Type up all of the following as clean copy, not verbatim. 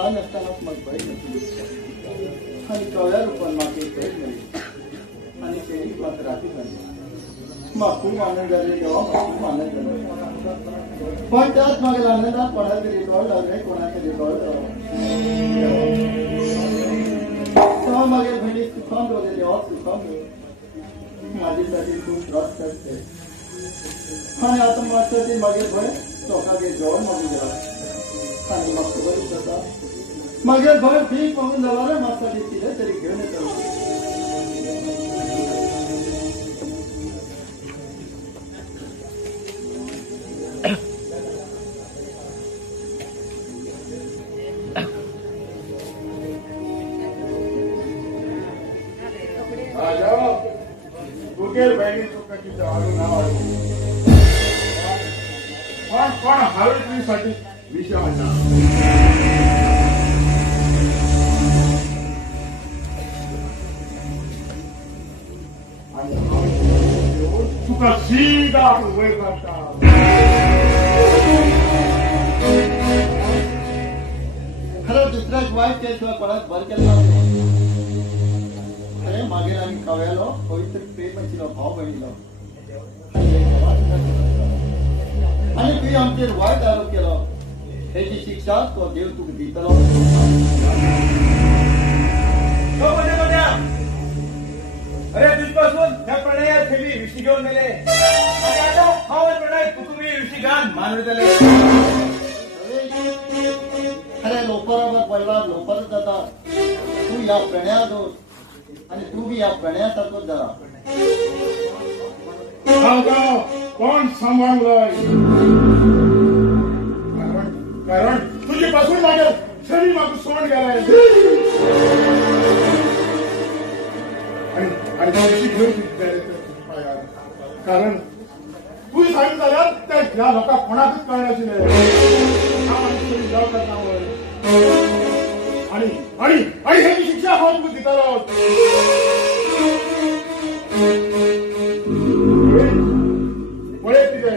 लहान असतानाच मग बहीण आणि कवळ्या रूपात मागे भेट मिळली आणि तेही मात्र रात्री झाली. मग खूप आनंद झाले तेव्हा खूप आनंद झाला. पण त्याच मागील आनंदात कोणातरी डोळ लागले कोणातरी डोळ तेव्हा मागे बहिणी सुखाम होते तेव्हा सुखाम माझ्यासाठी खूप त्रास करते आणि आता मात्र ते मागे भय चौकागे जवळ मागून गेला आणि मग खबर होता मागे भय ठीक मागून जाणार माझ्यासाठी तिथे तरी घेऊन येतो. बहिणी चुकाची आलो नाव पण हवेसाठी विषय तुका सीधा वय करता खरं दुसऱ्याच वाईट केलं किंवा कोणाच भर केला अरे मागे आम्ही कव्यालो पवित्र प्रेम भाव बहिणीलो आणि तुम्ही आमचे वाईट आरोप केला त्याची शिक्षा तो देव तुका दितलो. अरे तुझपासून त्या प्रणयात ठेवी विषय घेऊन गेले आणि आता हवा प्रणय तुम्ही विषय घाण मानले झाले. अरे लोपरावर परिवार लोपरच जाता तू या प्रणयात होत आणि तू बी या प्रणयासारखंच जरा कोण सांभाळलंय कारण तुझ्यापासून माझ्या शरीर मागून सोड गेलाय आणि कारण तू सांगितलं त्या या लोकांना कोणातच करण्याची नाही आणि आणि आणि ह्याची शिक्षा होत दिता वळे तिथे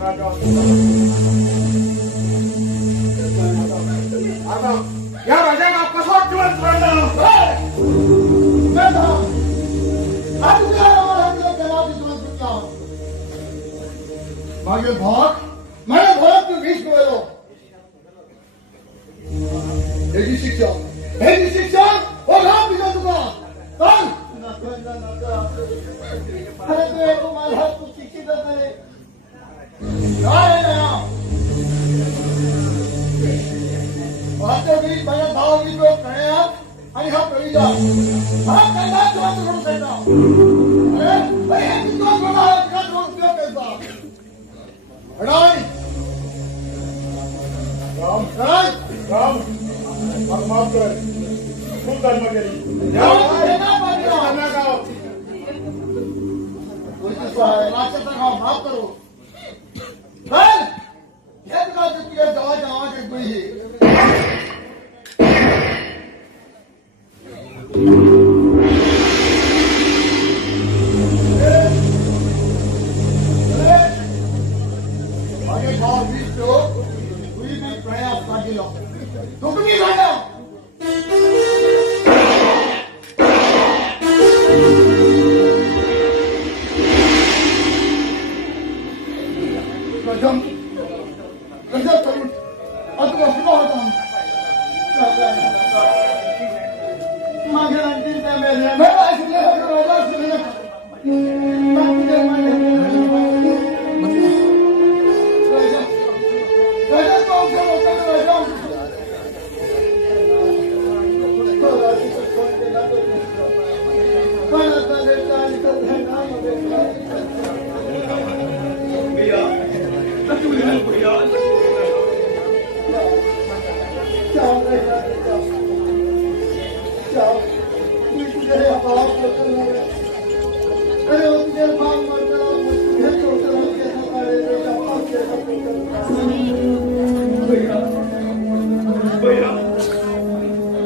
या राजाला कसं दिवस पडलं मागील भाग माझ्या घरात तू विष गेलो ह्याची शिक्षा ओ राम दिला तुका सांग अरे तू मला तू शिक्षित नाही काय ना वास्तविक माझ्या भावाची तो प्रणयात आणि हा प्रवीजा हा कैसा दोष करून कैसा अरे भाई हे दोष बना है का दोष क्यों कैसा हटाई राम माफ कर खूप धर्म केली माफ करो हे तुला तुझ्या जवळच्या आवाज एक पाहिजे माझे भाव वीस लोक तुझी मी प्रयास लागलो तो तुम्ही झाला गजब करून अथवा सुद्धा होता मागे आणखी त्या मेल्या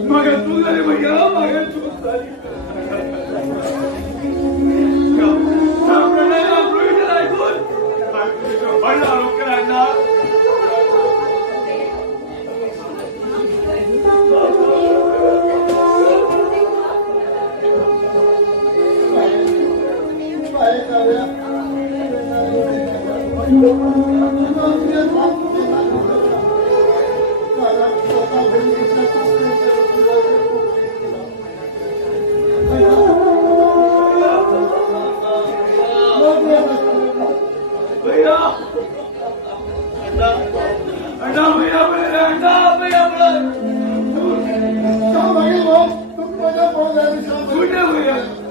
मगर तू झाली भैया मगर तू झाली बड़ा आरोप कराना भैया